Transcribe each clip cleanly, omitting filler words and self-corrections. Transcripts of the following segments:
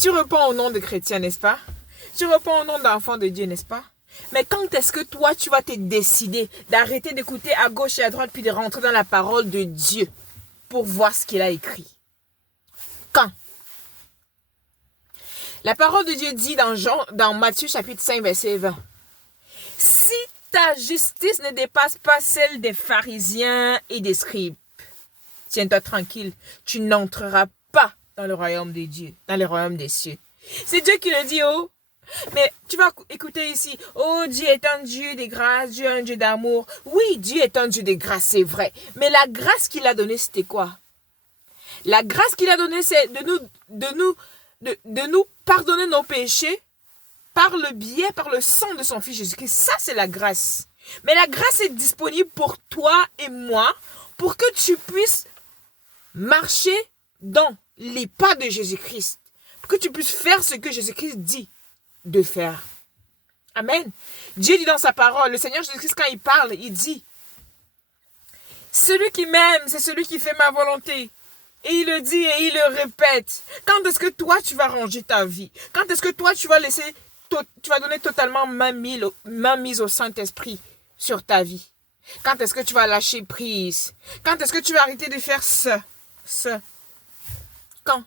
Tu réponds au nom de chrétien, n'est-ce pas? Tu réponds au nom d'enfant de Dieu, n'est-ce pas? Mais quand est-ce que toi, tu vas te décider d'arrêter d'écouter à gauche et à droite puis de rentrer dans la parole de Dieu pour voir ce qu'il a écrit? Quand? La parole de Dieu dit dans Matthieu chapitre 5, verset 20. Si ta justice ne dépasse pas celle des pharisiens et des scribes, tiens-toi tranquille, tu n'entreras pas dans le royaume des dieux, dans le royaume des cieux. C'est Dieu qui le dit, oh. Mais tu vas écouter ici, oh, Dieu est un Dieu de grâce, Dieu est un Dieu d'amour. Oui, Dieu est un Dieu de grâce, c'est vrai. Mais la grâce qu'il a donnée, c'était quoi? La grâce qu'il a donnée, c'est de nous pardonner nos péchés par le biais, par le sang de son Fils Jésus-Christ. Ça, c'est la grâce. Mais la grâce est disponible pour toi et moi, pour que tu puisses marcher dans les pas de Jésus-Christ. Pour que tu puisses faire ce que Jésus-Christ dit de faire. Amen. Dieu dit dans sa parole, le Seigneur Jésus-Christ, quand il parle, il dit, celui qui m'aime, c'est celui qui fait ma volonté. Et il le dit et il le répète. Quand est-ce que toi, tu vas ranger ta vie? Quand est-ce que toi, tu vas donner totalement main mise au Saint-Esprit sur ta vie? Quand est-ce que tu vas lâcher prise? Quand est-ce que tu vas arrêter de faire ce? Quand?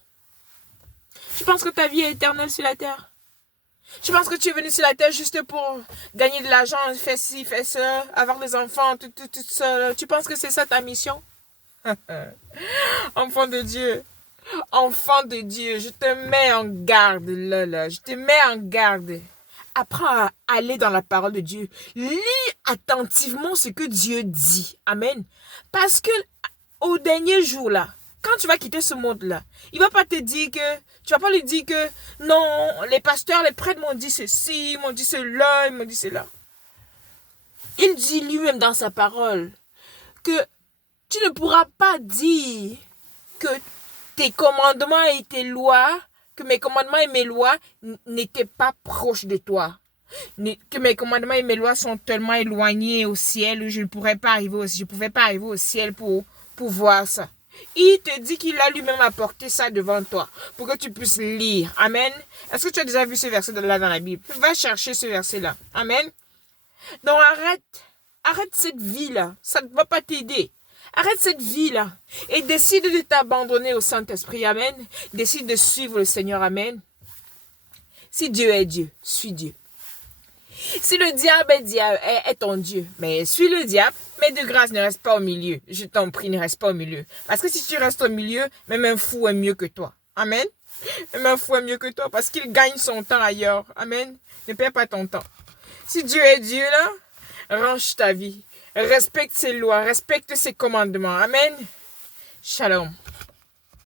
Tu penses que ta vie est éternelle sur la terre? Tu penses que tu es venu sur la terre juste pour gagner de l'argent, faire ci, faire ça, avoir des enfants, tout ça? Tu penses que c'est ça ta mission? Enfant de Dieu, je te mets en garde, là, je te mets en garde. Apprends à aller dans la parole de Dieu. Lis attentivement ce que Dieu dit. Amen. Parce que au dernier jour, là, quand tu vas quitter ce monde-là, il va pas te dire que, tu vas pas lui dire que, non, les pasteurs, les prêtres m'ont dit ceci, m'ont dit cela, ils m'ont dit cela. Il dit lui-même dans sa parole que tu ne pourras pas dire que tes commandements et tes lois, que mes commandements et mes lois n'étaient pas proches de toi. Que mes commandements et mes lois sont tellement éloignés au ciel, je ne pourrais pas arriver je pouvais pas arriver au ciel pour voir ça. Il te dit qu'il a lui-même apporté ça devant toi pour que tu puisses lire. Amen. Est-ce que tu as déjà vu ce verset-là dans la Bible? Va chercher ce verset-là. Amen. Donc arrête cette vie-là. Ça ne va pas t'aider. Arrête cette vie-là et décide de t'abandonner au Saint-Esprit. Amen. Décide de suivre le Seigneur. Amen. Si Dieu est Dieu, suis Dieu. Si le diable est ton Dieu, mais suis le diable, mais de grâce, ne reste pas au milieu. Je t'en prie, ne reste pas au milieu. Parce que si tu restes au milieu, même un fou est mieux que toi. Amen. Même un fou est mieux que toi parce qu'il gagne son temps ailleurs. Amen. Ne perds pas ton temps. Si Dieu est Dieu, là, range ta vie. Respecte ses lois, respecte ses commandements. Amen. Shalom.